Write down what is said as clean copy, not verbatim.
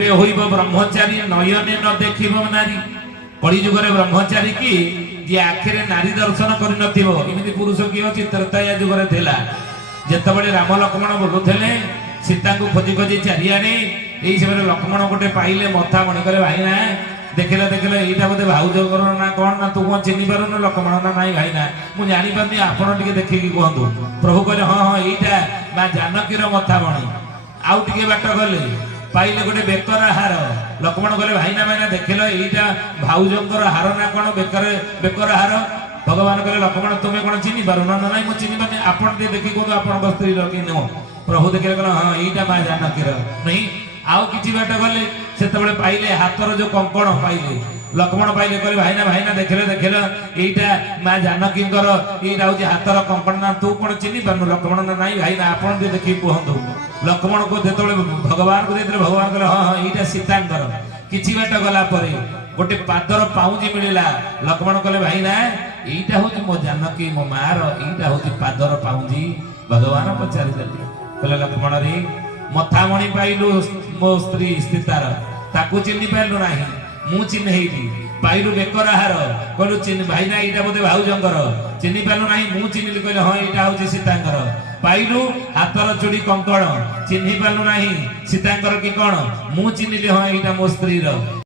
ब्रह्मचारी नयने न देखिब नारी कलिजुगे ब्रह्मचारी की जी आखिरे नारी दर्शन करमती पुरुष किए अच्छी त्रेता जुगे थिला जितेबाला राम लक्ष्मण बोलुले सीता को खोजी खोजी चारिआने यही समय लक्ष्मण गोटे पाइले मथा मणि कले भाईना देखिले देखिले यहाँ बोधे भाउज ना कौन ना तू कौन चिन्ह पार लक्ष्मण ना नाई भाईना मुझे जापारे आपड़ टे देखिकी कहतु प्रभु कहले हाँ हाँ यहाँ माँ जानकीर मथा मणि आउ टे बाट गले पाइले गोटे बेकर हार लक्ष्मण कहले भाईना भाईना देखिल यहाँ भाउजर हार ना कौन बेकर हार भगवान कहले लक्ष्मण तुम्हें कौन चिन्ह पार ना ना मुझे चिन्ह पारे आपड़ टे देखिए कहतु आप स्त्री कि नुह प्रभु देखिले कहले हाँ यहाँ माँ जानकीर नहीं आउ कि बाट गले से पाइले हाथर जो कंकण पाइले लक्ष्मण पाइले कहले भाईना भाईना देखिले देखिल यहाँ माँ जानकी यहाँ हूँ हाथर कंकण ना तू कौन चिन्ह पार लक्ष्मण ना नाई भाईना आपड़ देखिए कहतु लक्ष्मण को जो भगवान को देते भगवान कहले हाँ हाँ यहाँ सीतांकर किछि बाट गला गोटे पादर पाउजी मिलला लक्ष्मण कहले भाईना यहाँ हूँ मो जानकी मो मार यहाँ हूँ पादर पाउजी भगवान पचारि कहले लक्ष्मण रे मथामणि पाइलु मो स्त्री स्थितार ताकू चिन्ह पाइलु ना मु चिन्हैली पाइलु बेकर हार कहलु चिन्ह भाईना यहाँ बोधे भाउजंकर चिन्ह पाइलु ना मु चिन्हली कहले हाँ यहाँ हूँ सीतांकर पाइलु हाथर चूड़ी कंकण चिन्ह पाइलु ना सीतांकर कि कौन मु चिन्हली हाँ यहाँ मो स्त्री